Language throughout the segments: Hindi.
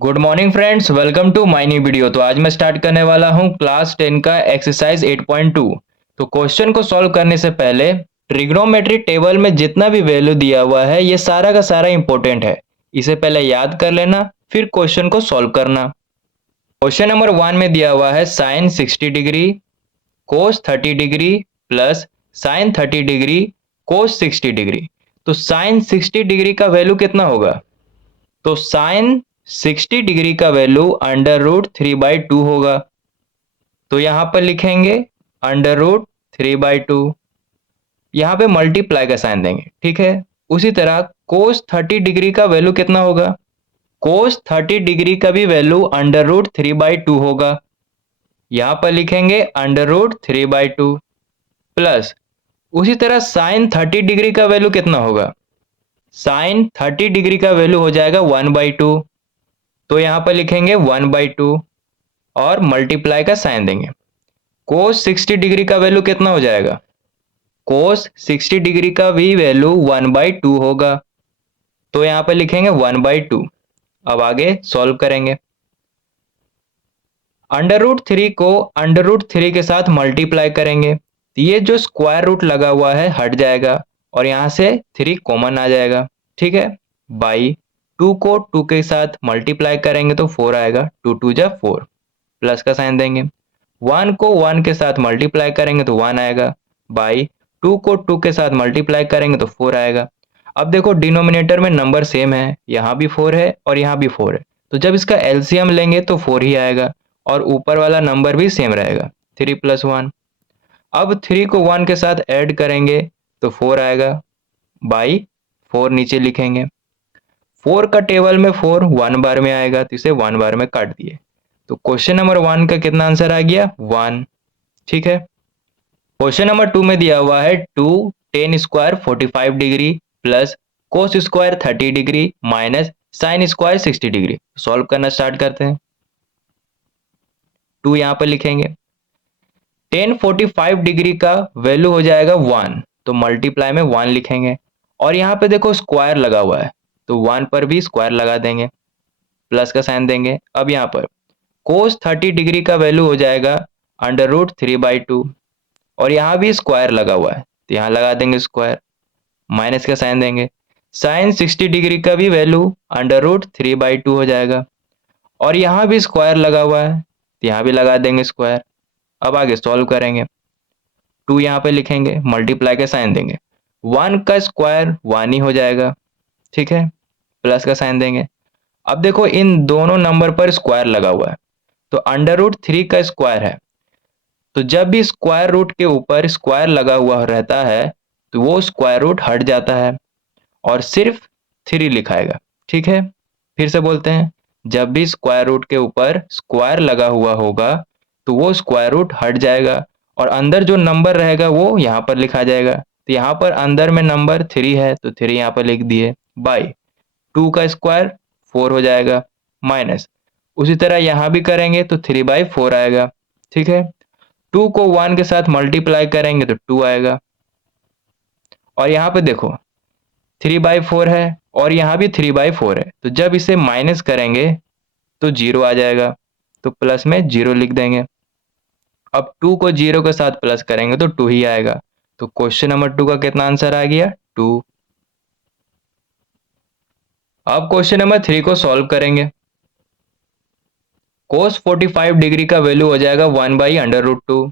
Good morning friends, welcome to my new video. तो आज मैं स्टार्ट करने वाला हूं क्लास 10 का एक्सरसाइज 8.2। तो क्वेश्चन को सॉल्व करने से पहले ट्रिग्नोमेट्री टेबल में जितना भी वैल्यू दिया हुआ है ये सारा का सारा इंपॉर्टेंट है। इसे पहले याद कर लेना, फिर क्वेश्चन को सॉल्व करना। क्वेश्चन नंबर 1 में दिया हुआ है sine 60 degree cos 30 degree plus sine 30 degree cos 60 degree. तो साइन 60 डिग्री का वैल्यू कितना होगा? तो साइन 60 डिग्री का वैल्यू √3/2 होगा। तो यहां पर लिखेंगे √3/2। यहां पे मल्टीप्लाई का साइन देंगे, ठीक है। उसी तरह कोस 30 डिग्री का वैल्यू कितना होगा? कोस 30 डिग्री का भी वैल्यू √3/2 होगा। यहां पर लिखेंगे √3/2 प्लस उसी तरह साइन 30 डिग्री का वैल्यू कितना होगा? साइन 30 डिग्री का वैल्यू हो जाएगा 1/2। तो यहां पर लिखेंगे 1/2 और मल्टीप्लाई का साइन देंगे। कोस 60 डिग्री का वैल्यू कितना हो जाएगा? कोस 60 डिग्री का भी वैल्यू 1/2 होगा। तो यहां पर लिखेंगे 1/2। अब आगे सॉल्व करेंगे। √3 को √3 के साथ मल्टीप्लाई करेंगे तो ये जो स्क्वायर रूट लगा हुआ है हट जाएगा और यहां से 3 कॉमन आ जाएगा, ठीक है। बाई 2 को 2 के साथ मल्टीप्लाई करेंगे तो 4 आएगा, 2 2 जा 4, प्लस का साइन देंगे। 1 को 1 के साथ मल्टीप्लाई करेंगे तो 1 आएगा, बाई 2 को 2 के साथ मल्टीप्लाई करेंगे तो 4 आएगा। अब देखो डिनोमिनेटर में नंबर सेम है, यहाँ भी 4 है और यहाँ भी 4 है, तो जब इसका एलसीएम लेंगे तो 4 ही आएगा और ऊपर वाला नंबर भी सेम रहेगा, 3 + 1। अब 3 को 1 के साथ ऐड करेंगे तो 4 आएगा, बाई 4 नीचे लिखेंगे। 4 का टेबल में 4 1 बार में आएगा तो इसे 1 बार में काट दिए। तो क्वेश्चन नंबर 1 का कितना आंसर आ गया? 1, ठीक है। क्वेश्चन नंबर 2 में दिया हुआ है 2 tan square 45 degree plus cos square 30 degree minus sine square 60 degree. Solve करना स्टार्ट करते हैं। 2 यहां पर लिखेंगे। tan 45 डिग्री का वैल्यू हो जाएगा 1, तो मल्टीप्लाई में 1 लिखेंगे और यहाँ पे देखो स्क्वायर लगा हुआ है तो 1 पर भी स्क्वायर लगा देंगे, प्लस का साइन देंगे। अब यहाँ पर कोस 30 डिग्री का वैल्यू हो जाएगा √3/2 और यहाँ भी स्क्वायर लगा हुआ है तो यहाँ लगा देंगे स्क्वायर, माइनस का साइन देंगे। साइन 60 डिग्री का भी वैल्यू √3/2 हो जाएगा और यहाँ भी स्क्वायर लगा हुआ है तो यहाँ भी लगा देंगे स्क्वायर। अब आगे सॉल्व करेंगे। 2 यहाँ पे लिखेंगे, मल्टीप्लाई का साइन देंगे। 1 का स्क्वायर 1 ही हो जाएगा, ठीक है, प्लस का साइन देंगे। अब देखो इन दोनों नंबर पर स्क्वायर लगा हुआ है तो √3 का स्क्वायर है, तो जब भी स्क्वायर रूट के ऊपर स्क्वायर लगा हुआ रहता है तो वो स्क्वायर रूट हट जाता है और सिर्फ 3 लिखाएगा, ठीक है। फिर से बोलते हैं, जब भी स्क्वायर रूट के ऊपर स्क्वायर लगा हुआ होगा तो वो स्क्वायर रूट हट जाएगा और अंदर जो नंबर रहेगा वो यहाँ पर लिखा जाएगा। तो यहाँ पर अंदर में नंबर 3 है तो 3 यहाँ पर लिख दिए, बाई 2 का स्क्वायर 4 हो जाएगा, माइनस उसी तरह यहाँ भी करेंगे तो 3/4 आएगा, ठीक है। 2 को 1 के साथ मल्टीप्लाई करेंगे तो 2 आएगा और यहाँ पे देखो 3/4 है और यहाँ भी 3/4 है, तो जब इसे माइनस करेंगे तो 0 आ जाएगा, तो प्लस में 0 लिख देंगे। अब 2 को 0 के साथ प्लस करेंगे तो 2 ही आएगा। तो क्वेश्चन नंबर 2 का कितना आंसर आ गया? 2। अब क्वेश्चन नंबर 3 को सॉल्व करेंगे। कोस 45 डिग्री का वैल्यू हो जाएगा 1/√2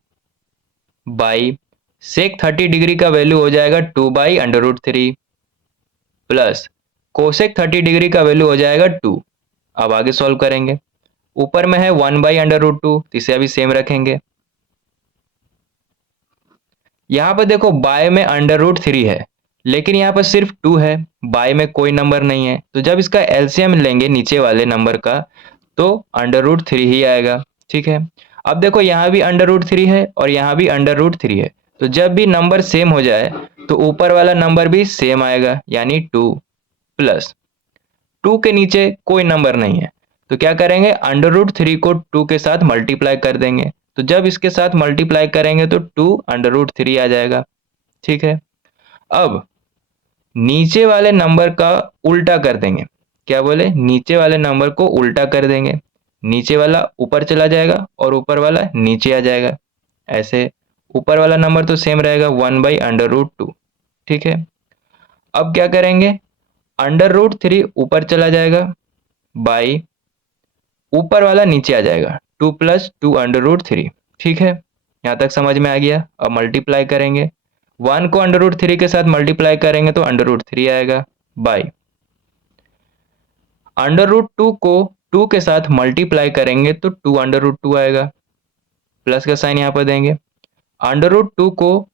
बाई सेक 30 डिग्री का वैल्यू हो जाएगा 2/√3 प्लस कोसेक 30 डिग्री का वैल्यू हो जाएगा 2। अब आगे सॉल्व करेंगे। ऊपर में है 1/√2 तो इसे अभी सेम रखेंगे। यहाँ पर देखो बाय में √3 है लेकिन यहाँ पर सिर्फ 2 है, बाय में कोई नंबर नहीं है, तो जब इसका एलसीएम लेंगे नीचे वाले नंबर का तो √3 ही आएगा, ठीक है। अब देखो यहाँ भी √3 है और यहाँ भी √3 है, तो जब भी नंबर सेम हो जाए तो ऊपर वाला नंबर भी सेम आएगा, यानी 2 प्लस 2 के नीचे कोई नंबर नहीं है तो क्या करेंगे, √3 को 2 के साथ मल्टीप्लाई कर देंगे, तो जब इसके साथ मल्टीप्लाई करेंगे तो 2 √3 आ जाएगा, ठीक है। अब नीचे वाले नंबर का उल्टा कर देंगे, क्या बोले, नीचे वाले नंबर को उल्टा कर देंगे, नीचे वाला ऊपर चला जाएगा और ऊपर वाला नीचे आ जाएगा। ऐसे ऊपर वाला नंबर तो सेम रहेगा 1/√2। ठीक है, अब क्या करेंगे, √3 ऊपर चला जाएगा, बाई ऊपर वाला नीचे आ जाएगा, 2 + 2√3। ठीक है, यहाँ तक समझ में आ गया। अब मल्टीप्लाई करेंगे, 1 को √3 के साथ मल्टीप्लाई करेंगे तो √3 आएगा, बाई √2 को 2 के साथ मल्टीप्लाई करेंगे तो 2√2 आएगा, प्लस का साइन यहाँ पर देंगे। √2 को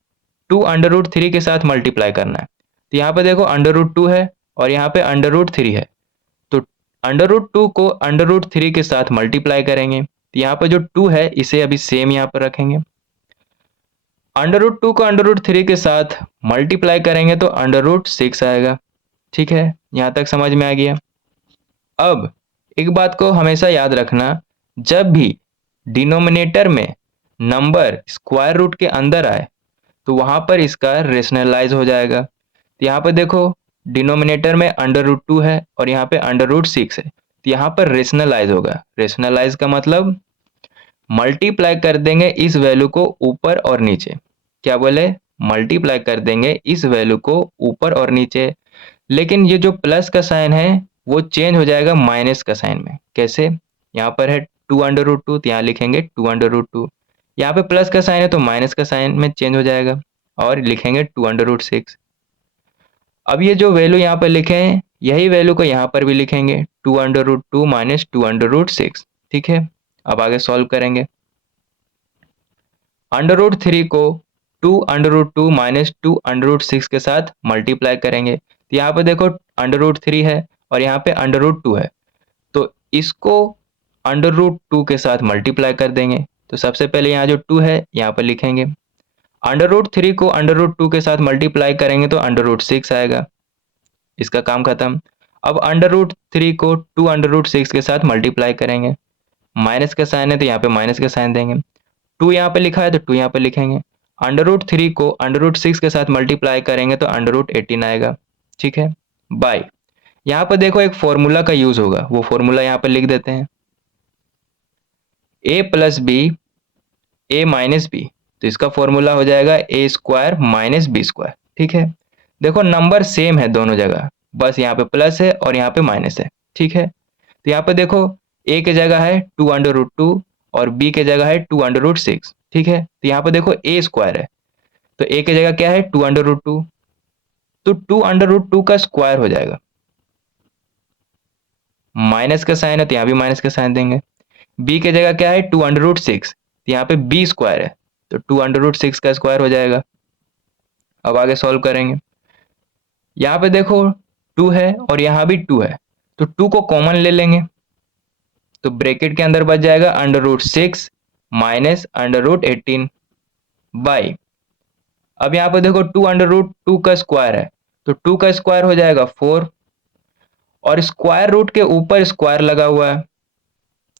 2√3 के साथ मल्टीप्लाई करना है, तो यहाँ पे देखो √2 है और यहाँ पे √3 है, तो √2 को √3 के साथ मल्टीप्लाई करेंगे, तो यहाँ पर जो 2 है इसे अभी सेम यहाँ पर रखेंगे। √2 को √3 के साथ मल्टीप्लाई करेंगे तो √6 आएगा। ठीक है, यहाँ तक समझ में आ गया। अब एक बात को हमेशा याद रखना, जब भी डिनोमिनेटर में नंबर स्क्वायर रूट के अंदर आए तो वहां पर इसका रेशनलाइज हो जाएगा। तो यहाँ पर देखो डिनोमिनेटर में √2 है और यहाँ पे √6 है, तो यहाँ पर रेशनलाइज होगा। रेशनलाइज का मतलब मल्टीप्लाई कर देंगे इस वैल्यू को ऊपर और नीचे। क्या बोले, मल्टीप्लाई कर देंगे इस वैल्यू को ऊपर और नीचे, लेकिन ये जो प्लस का साइन है वो चेंज हो जाएगा माइनस का साइन में। कैसे, यहाँ पर है 2√2 तो यहाँ लिखेंगे 2√2, यहाँ पे प्लस का साइन है तो माइनस का साइन में चेंज हो जाएगा और लिखेंगे 2√6। अब ये जो वैल्यू यहाँ पर लिखे हैं यही वैल्यू को यहाँ पर भी लिखेंगे 2√2 माइनस 2√6। ठीक है, अब आगे सॉल्व करेंगे। √3 को 2√2 माइनस 2√6 के साथ मल्टीप्लाई करेंगे, तो यहाँ पे देखो √3 है और यहाँ पे √2 है, तो इसको √2 के साथ मल्टीप्लाई कर देंगे। तो सबसे पहले यहाँ जो 2 है यहाँ पर लिखेंगे, √3 को √2 के साथ मल्टीप्लाई करेंगे तो √6 आएगा, इसका काम खत्म। अब √3 को 2√6 के साथ मल्टीप्लाई करेंगे, माइनस का साइन है तो यहाँ पे माइनस का साइन देंगे, 2 यहाँ पे लिखा है तो 2 यहाँ पे लिखेंगे। √3 को √6 के साथ मल्टीप्लाई करेंगे तो √18 आएगा। ठीक है, बाय यहाँ पर देखो एक फॉर्मूला का यूज होगा, वो फॉर्मूला यहाँ पर लिख देते हैं, a + b a - b, तो इसका फॉर्मूला हो जाएगा a² - b²। ठीक है, देखो नंबर सेम है दोनों जगह, बस यहाँ पे प्लस है और यहाँ पे माइनस है। ठीक है, तो यहाँ पे देखो a की जगह है 2√2 और b की जगह है 2√6। ठीक है, तो यहाँ पे देखो a² है तो a की जगह क्या है 2√2, तो 2√2 का स्क्वायर हो जाएगा, माइनस का साइन है तो यहाँ भी माइनस का साइन देंगे। b की जगह क्या है 2√6, तो यहाँ पे b² है तो 2√6 का स्क्वायर हो जाएगा। अब आगे सॉल्व करेंगे, यहाँ पे देखो 2 है और यहाँ भी 2 है, तो 2 को कॉमन ले लेंगे तो ब्रैकेट के अंदर बच जाएगा √6 माइनस √18 बाई, अब यहाँ पे देखो 2√2 का स्क्वायर है तो 2 का स्क्वायर हो जाएगा 4 और स्क्वायर रूट के ऊपर स्क्वायर लगा हुआ है,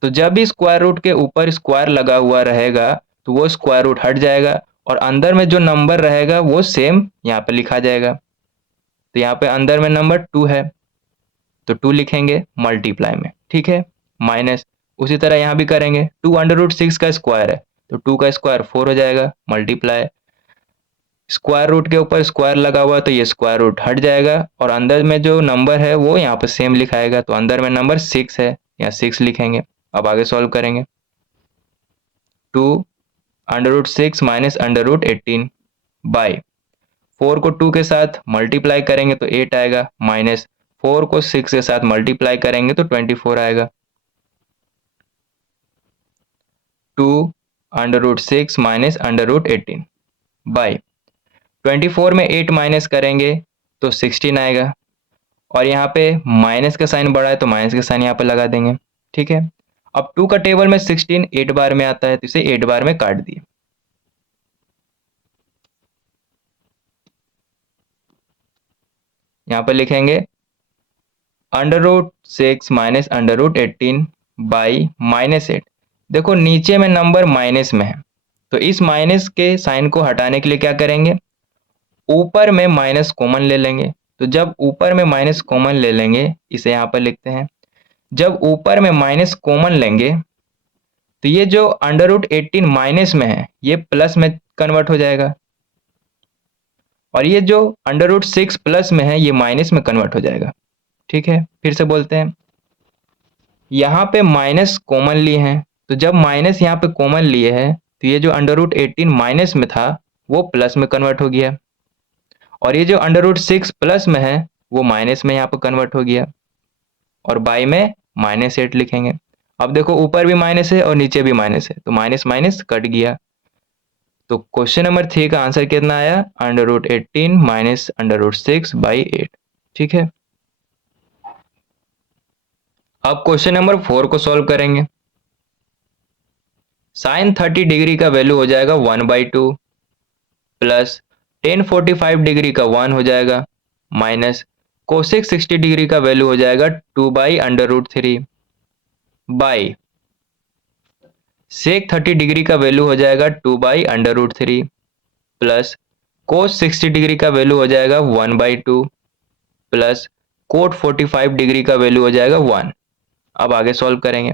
तो जब भी स्क्वायर रूट के ऊपर स्क्वायर लगा हुआ रहेगा तो वो स्क्वायर रूट हट जाएगा और अंदर में जो नंबर रहेगा वो सेम यहाँ पे लिखा जाएगा। तो यहाँ पे अंदर में नंबर 2 है तो 2 लिखेंगे मल्टीप्लाई में। ठीक है, माइनस उसी तरह यहाँ भी करेंगे, 2√6 का स्क्वायर है तो 2 का स्क्वायर 4 हो जाएगा, मल्टीप्लाई स्क्वायर रूट के ऊपर स्क्वायर लगा हुआ तो ये स्क्वायर रूट हट जाएगा और अंदर में जो नंबर है वो यहाँ पर सेम लिखाएगा, तो अंदर में नंबर 6 है, यहाँ 6 लिखेंगे। अब आगे सॉल्व करेंगे, 2√6 माइनस √18 बाई 4 को 2 के साथ मल्टीप्लाई करेंगे तो 8 आएगा, माइनस 4 को 6 के साथ मल्टीप्लाई करेंगे तो 24 आएगा। 2√6 माइनस √18 बाई 24 में 8 माइनस करेंगे तो 16 आएगा और यहाँ पे माइनस का साइन बड़ा है तो माइनस का साइन यहाँ पे लगा देंगे। ठीक है, अब 2 का टेबल में 16 8 बार में आता है तो इसे 8 बार में काट दिए। यहाँ पे लिखेंगे √6 माइनस √18 बाई -8। देखो नीचे में नंबर माइनस में है तो इस माइनस के साइन को हटाने के लिए क्या करेंगे, ऊपर में माइनस कॉमन ले लेंगे तो जब ऊपर में माइनस कॉमन ले लेंगे, इसे यहाँ पर लिखते हैं, जब ऊपर में माइनस कॉमन लेंगे तो ये जो अंडर रूट 18 माइनस में है ये प्लस में कन्वर्ट हो जाएगा, और ये जो अंडर रूट 6 प्लस में है ये माइनस में कन्वर्ट हो जाएगा। ठीक है, फिर से बोलते हैं, यहाँ पे माइनस कॉमन लिए हैं, तो जब माइनस यहाँ पे कॉमन लिए है तो ये जो अंडर रूट 18 माइनस में था वो प्लस में कन्वर्ट हो गया, और ये जो अंडर रूट 6 प्लस में है वो माइनस में यहाँ पर कन्वर्ट हो गया, और बाई में -8 लिखेंगे। अब देखो ऊपर भी माइनस है और नीचे भी माइनस है, तो माइनस माइनस कट गया। तो क्वेश्चन नंबर 3 का आंसर कितना आया, under root 18 minus under root 6/8। ठीक है, अब क्वेश्चन नंबर 4 को सॉल्व करेंगे। साइन 30 डिग्री का वैल्यू हो जाएगा 1/2 प्लस टेन 45 डिग्री का 1 हो जाएगा माइनस कोसेक 60 डिग्री का वैल्यू हो जाएगा 2/√3 बाई सेक 30 डिग्री का वैल्यू हो जाएगा 2/√3 प्लस कोस 60 डिग्री का वैल्यू हो जाएगा 1/2 प्लस कोट 45 डिग्री का वैल्यू हो जाएगा 1। अब आगे सॉल्व करेंगे।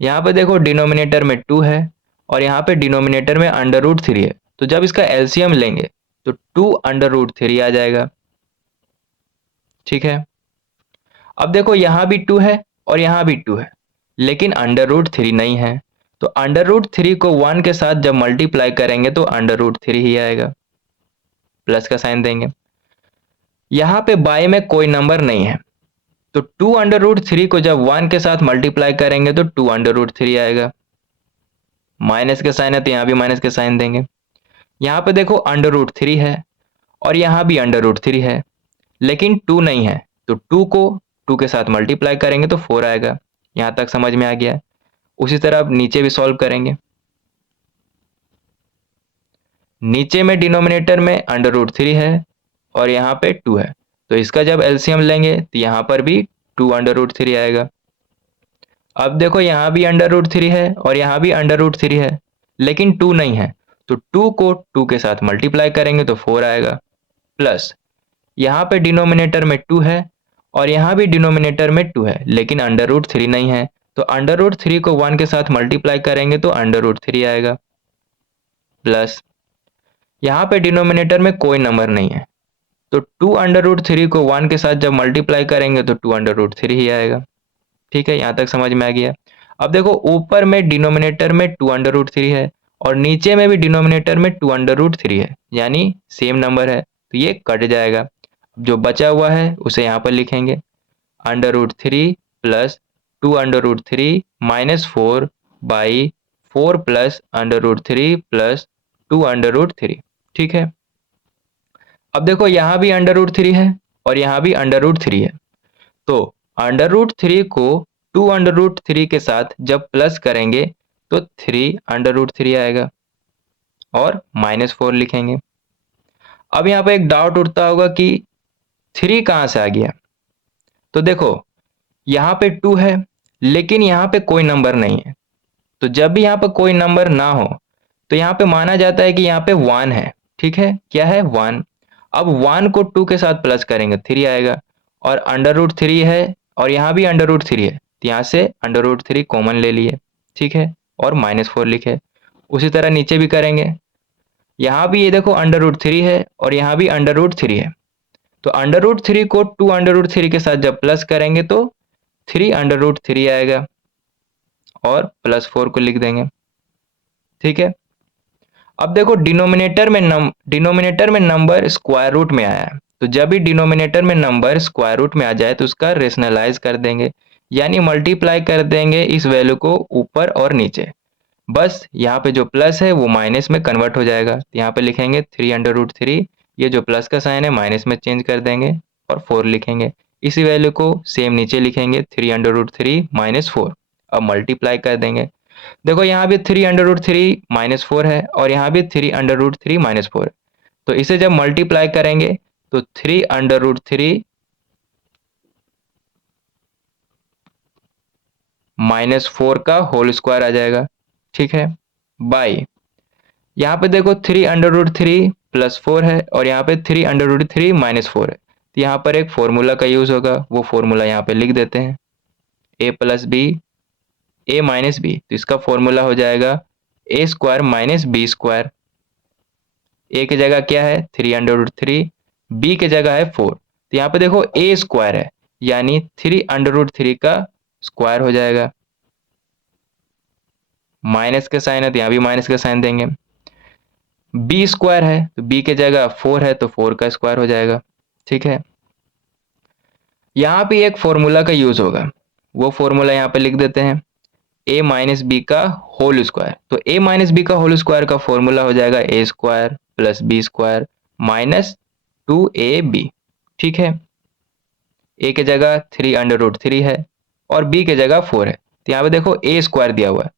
यहाँ पे देखो डिनोमिनेटर में 2 है और यहाँ पे डिनोमिनेटर में √3 है, तो जब इसका एलसीएम लेंगे तो 2√3 आ जाएगा। ठीक है, अब देखो यहाँ भी 2 है और यहाँ भी 2 है, लेकिन √3 नहीं है, तो √3 को 1 के साथ जब मल्टीप्लाई करेंगे तो √3 ही आएगा, प्लस का साइन देंगे। यहाँ पे बाई में कोई नंबर नहीं है, तो 2√3 को जब 1 के साथ मल्टीप्लाई करेंगे तो 2√3 आएगा, माइनस के साइन है तो यहाँ भी माइनस के साइन देंगे। यहाँ पे देखो √3 है और यहाँ भी √3 है, लेकिन 2 नहीं है, तो 2 को 2 के साथ मल्टीप्लाई करेंगे तो 4 आएगा। यहाँ तक समझ में आ गया। उसी तरह अब नीचे भी सॉल्व करेंगे। नीचे में डिनोमिनेटर में √3 है और यहाँ पे 2 है, तो इसका जब एलसीएम लेंगे तो यहाँ पर भी 2√3 आएगा। अब देखो यहाँ भी √3 है और यहाँ भी √3 है, लेकिन 2 नहीं है, तो 2 को 2 के साथ मल्टीप्लाई करेंगे तो 4 आएगा, प्लस यहाँ पे डिनोमिनेटर में 2 है और यहाँ भी डिनोमिनेटर में 2 है, लेकिन √3 नहीं है, तो √3 को 1 के साथ मल्टीप्लाई करेंगे तो √3 आएगा, प्लस यहाँ पे डिनोमिनेटर में कोई नंबर नहीं है, तो 2√3 को 1 के साथ जब मल्टीप्लाई करेंगे तो 2√3 ही आएगा। ठीक है, यहाँ तक समझ में आ गया। अब देखो ऊपर में डिनोमिनेटर में 2√3 है और नीचे में भी डिनोमिनेटर में 2√3 है, यानी सेम नंबर है, तो ये कट जाएगा। जो बचा हुआ है उसे यहाँ पर लिखेंगे, √3 प्लस 2√3 माइनस 4/4 प्लस √3 प्लस 2√3। ठीक है, अब देखो यहाँ भी √3 है और यहाँ भी √3 है, तो √3 को 2√3 के साथ जब प्लस करेंगे तो 3√3 आएगा और -4 लिखेंगे। अब यहाँ पे एक डाउट उठता होगा कि 3 कहाँ से आ गया, तो देखो यहाँ पे 2 है लेकिन यहाँ पे कोई नंबर नहीं है, तो जब भी यहाँ पे कोई नंबर ना हो तो यहाँ पे माना जाता है कि यहाँ पे 1 है। ठीक है, क्या है 1। अब 1 को 2 के साथ प्लस करेंगे 3 आएगा, और √3 है और यहाँ भी √3 है, तो यहाँ से √3 कॉमन ले लिए। ठीक है, और -4 लिखे। उसी तरह नीचे भी करेंगे, यहाँ भी ये देखो √3 है और यहाँ भी √3 है, तो √3 को 2√3 के साथ जब प्लस करेंगे तो 3√3 आएगा और +4 को लिख देंगे। ठीक है, अब देखो डिनोमिनेटर में नंबर स्क्वायर रूट में आया है, तो जब भी डिनोमिनेटर में नंबर स्क्वायर रूट में आ जाए तो उसका रेशनलाइज कर देंगे, यानी मल्टीप्लाई कर देंगे इस वैल्यू को ऊपर और नीचे। बस यहाँ पे जो प्लस है वो माइनस में कन्वर्ट हो जाएगा, तो यहाँ पे लिखेंगे 3√3, ये जो प्लस का साइन है माइनस में चेंज कर देंगे और 4 लिखेंगे। इसी वैल्यू को सेम नीचे लिखेंगे 3√3 -4। अब मल्टीप्लाई कर देंगे, देखो यहाँ भी 3√3 -4 है और यहाँ भी 3√3 -4 है, तो इसे जब मल्टीप्लाई करेंगे तो 3√3 -4 का होल स्क्वायर आ जाएगा। ठीक है, बाई यहाँ पे देखो 3√3 +4 है और यहाँ पे 3√3 -4 है, तो यहाँ पर एक फॉर्मूला का यूज़ होगा, वो फॉर्मूला यहाँ पे लिख देते हैं। ए प्लस बी, ए माइनस बी, तो इसका फॉर्मूला हो जाएगा A square minus B square. ए की जगह क्या है 3√3, बी की जगह है 4। तो यहाँ पे देखो ए स्क्वायर है, यानी 3√3 का स्क्वायर हो जाएगा। माइनस का साइन है तो यहाँ भी माइनस का साइन देंगे। बी स्क्वायर है तो बी की जगह 4 है तो 4 का स्क्वायर हो जाएगा। ठीक है, यहाँ पे एक फॉर्मूला का यूज होगा, वो फॉर्मूला यहाँ पे लिख देते हैं। ए माइनस बी का होल स्क्वायर, तो ए माइनस बी का होल स्क्वायर का फॉर्मूला हो जाएगा A square plus B square minus 2ab। ठीक है, ए की जगह 3√3 है और बी की जगह 4 है, तो यहाँ पे देखो ए स्क्वायर दिया हुआ है,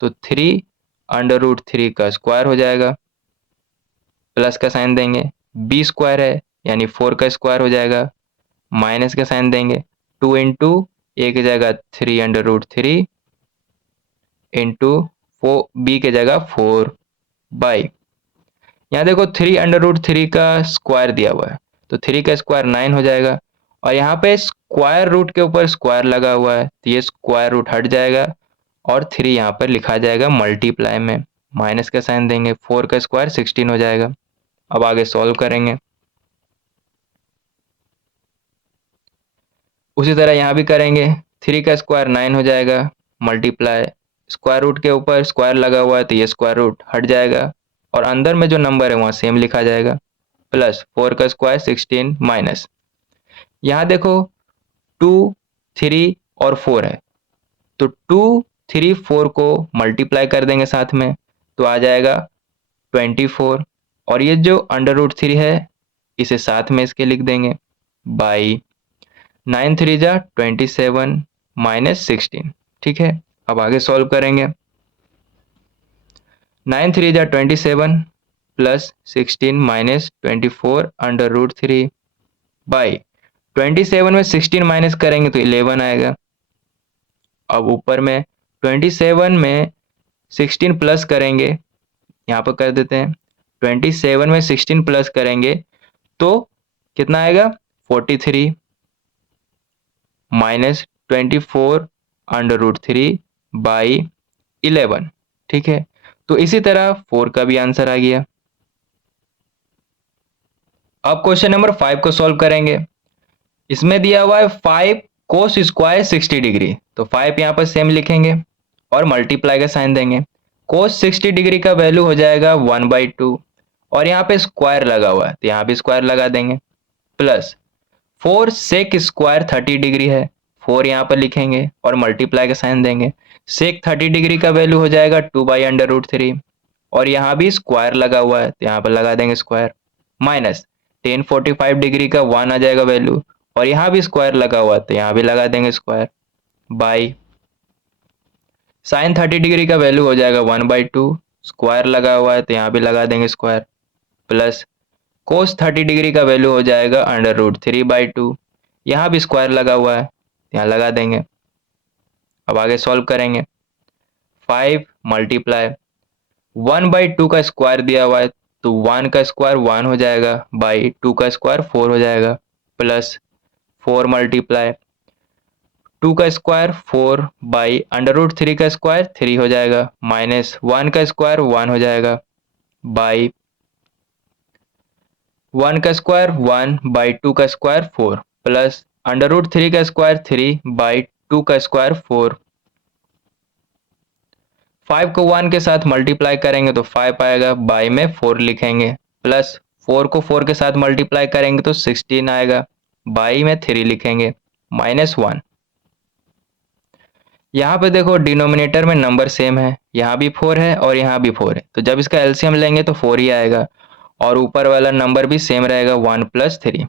तो 3√3 का स्क्वायर हो जाएगा, प्लस का साइन देंगे। बी स्क्वायर है यानी 4 का स्क्वायर हो जाएगा, माइनस का साइन देंगे। 2 इंटू ए की जगह 3√3 इंटू 4, बी की जगह 4 बाई, यहाँ देखो 3√3 का स्क्वायर दिया हुआ है, तो 3 का स्क्वायर 9 हो जाएगा, और यहाँ पे स्क्वायर रूट के ऊपर स्क्वायर लगा हुआ है, तो ये स्क्वायर रूट हट जाएगा और 3 यहाँ पर लिखा जाएगा मल्टीप्लाई में, माइनस का साइन देंगे। 4 का स्क्वायर 16 हो जाएगा। अब आगे सॉल्व करेंगे, उसी तरह यहाँ भी करेंगे। 3 का स्क्वायर 9 हो जाएगा, मल्टीप्लाई स्क्वायर रूट के ऊपर स्क्वायर लगा हुआ है तो ये स्क्वायर रूट हट जाएगा और अंदर में जो नंबर है वहाँ सेम लिखा जाएगा, प्लस 4 का स्क्वायर 16 माइनस, यहाँ देखो 2, 3 और 4 है, तो 2, 3, 4 को मल्टीप्लाई कर देंगे साथ में तो आ जाएगा 24, और ये जो √3 है इसे साथ में इसके लिख देंगे बाई 9 3 जा 27 माइनस 16। ठीक है, अब आगे सॉल्व करेंगे। 9 3 जा 27 प्लस 16 माइनस 24 √3 बाई 27 में 16 माइनस करेंगे तो 11 आएगा। अब ऊपर में 27 में 16 प्लस करेंगे, यहाँ पर कर देते हैं। 27 में 16 प्लस करेंगे तो कितना आएगा 43 माइनस 24 √3 बाई 11। ठीक है, तो इसी तरह 4 का भी आंसर आ गया। अब क्वेश्चन नंबर 5 को सॉल्व करेंगे। इसमें दिया हुआ है 5 कोस स्क्वायर 60 डिग्री, तो 5 यहाँ पर सेम लिखेंगे और मल्टीप्लाई का साइन देंगे। कोस 60 डिग्री का वैल्यू हो जाएगा 1/2, और यहाँ पे स्क्वायर लगा हुआ है तो यहाँ भी स्क्वायर लगा देंगे, प्लस 4 सेक स्क्वायर 30 डिग्री है, 4 यहाँ पर लिखेंगे और मल्टीप्लाई का साइन देंगे। सेक 30 डिग्री का वैल्यू हो जाएगा 2/√3, और यहाँ भी स्क्वायर लगा हुआ है तो यहाँ पर लगा देंगे स्क्वायर, माइनस 1045 डिग्री का 1 आ जाएगा वैल्यू, और यहाँ भी स्क्वायर लगा हुआ है तो यहाँ भी लगा देंगे स्क्वायर, बाई साइन 30 डिग्री का वैल्यू हो जाएगा 1/2, स्क्वायर लगा हुआ है तो यहाँ भी लगा देंगे स्क्वायर, प्लस कोस 30 डिग्री का वैल्यू हो जाएगा √3/2, यहाँ भी स्क्वायर लगा हुआ है यहाँ लगा देंगे। अब आगे सॉल्व करेंगे। 5 मल्टीप्लाई 1/2 का स्क्वायर दिया हुआ है तो 1 का स्क्वायर 1 हो जाएगा, बाई 2 का स्क्वायर 4 हो जाएगा, प्लस 4 मल्टीप्लाई 2 का स्क्वायर 4 बाई √3 का स्क्वायर 3 हो जाएगा, माइनस 1 का स्क्वायर 1 हो जाएगा, बाई 1 का स्क्वायर 1 बाई 2 का स्क्वायर 4, प्लस √3 का स्क्वायर 3 बाई 2 का स्क्वायर 4। 5 को 1 के साथ मल्टीप्लाई करेंगे तो 5 आएगा, बाई में 4 लिखेंगे, प्लस 4 को 4 के साथ मल्टीप्लाई करेंगे तो 16 आएगा, बाई में 3 लिखेंगे, माइनस 1। यहाँ पे देखो डिनोमिनेटर में नंबर सेम है, यहाँ भी 4 है और यहाँ भी 4 है, तो जब इसका एलसीएम लेंगे तो 4 ही आएगा, और ऊपर वाला नंबर भी सेम रहेगा 1 + 3।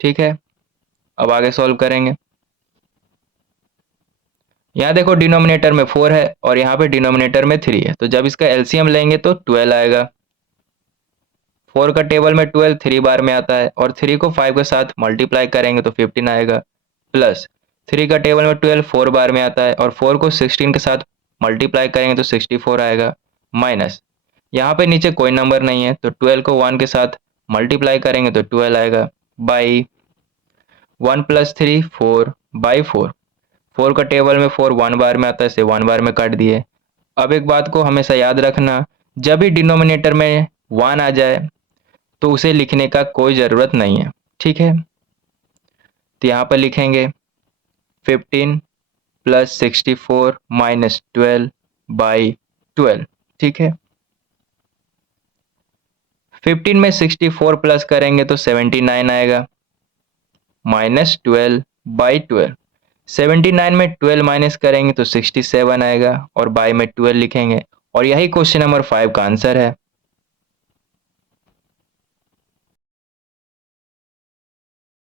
ठीक है, अब आगे सॉल्व करेंगे। यहाँ देखो डिनोमिनेटर में 4 है और यहाँ पे डिनोमिनेटर में 3 है, तो जब इसका एलसीएम लेंगे तो 12 आएगा। 4 का टेबल में 12 3 बार में आता है, और 3 को 5 के साथ मल्टीप्लाई करेंगे तो 15 आएगा, प्लस 3 का टेबल में 12 4 बार में आता है, और 4 को 16 के साथ मल्टीप्लाई करेंगे तो 64 आएगा, माइनस यहाँ पे नीचे कोई नंबर नहीं है तो 12 को 1 के साथ मल्टीप्लाई करेंगे तो 12 आएगा, बाई 1 प्लस 3 4 बाई 4। 4 का टेबल में 4 1 बार में आता है, इसे 1 बार में काट दिए। अब एक बात को हमेशा याद रखना, जब भी डिनोमिनेटर में 1 आ जाए तो उसे लिखने का कोई ज़रूरत नहीं है, ठीक है। तो यहाँ पर लिखेंगे 15 प्लस 64 माइनस 12 बाई 12, ठीक है। 15 में 64 प्लस करेंगे तो 79 आएगा, माइनस 12 बाई 12। 79 में 12 माइनस करेंगे तो 67 आएगा और बाई में 12 लिखेंगे, और यही क्वेश्चन नंबर 5 का आंसर है।